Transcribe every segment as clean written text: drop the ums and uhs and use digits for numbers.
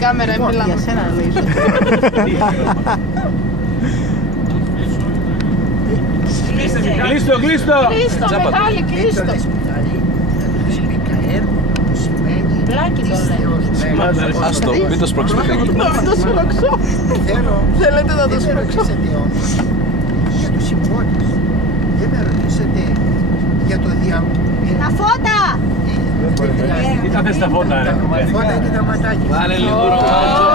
κάμερα, μιλάμε. Για σένα λέει. Κλείστο, κλείστο! Κλείστο, Μιχάλη, κλείστο. Πλάκι το λέει. Άστο, μην το σπρώξω το φέγγι. Να μην το σπρώξω. Θέλετε να το σπρώξω. Για τους συμπότες. Δεν με ρωτήσατε για το διαμέρισμα. Τα φώτα! Τι θα θες τα φώτα, ρε. Φώτα και τα ματάκια. Βάλε λίγο ρομάτζο.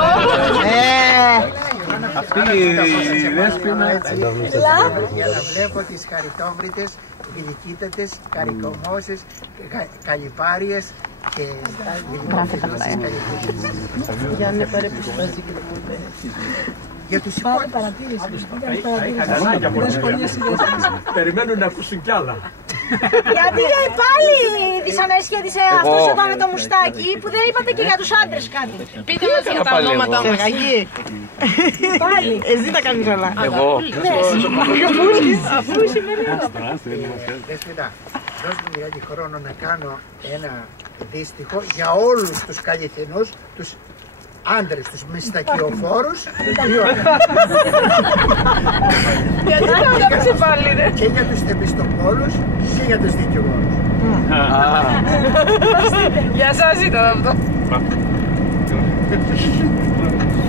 Αυτή η δέσποινα. Για να βλέπω τις χαριτόμβριτες, γλυκύτατες, καρικομόσες, καλυπάριες και γλυκόφιλώσεις καλυπίτες. Για να παρέπεισε τα ζήκη. Για τους συμπότες. Περιμένουν να ακούσουν κι άλλα. Γιατί πάλι δυσανέσχετησε αυτός εδώ με το μουστάκι που δεν είπατε και για τους άντρες κάτι. Πείτε μας για τα ονόματα μας. Σεργαγή. Πάλι. Εσύ τα κάνεις όλα. Εγώ. Αφού σημαίνει εδώ. Δέσποινα, δώσ' μου λίγη χρόνο να κάνω ένα δύστιχο για όλους τους καλυθινούς, τους άντρες, τους μιστακιοφόρους. Γιατί τα έγραψε πάλι, ρε. Και για τους θεμιστοπόλους και για τους δικηγόρους. Για σας ήταν αυτό.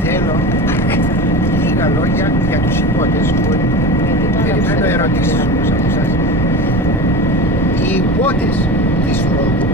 Θέλω λίγα λόγια για τους υπότες που περιμένω ερωτήσεις όμως από εσάς. Οι υπότες της Φρόντου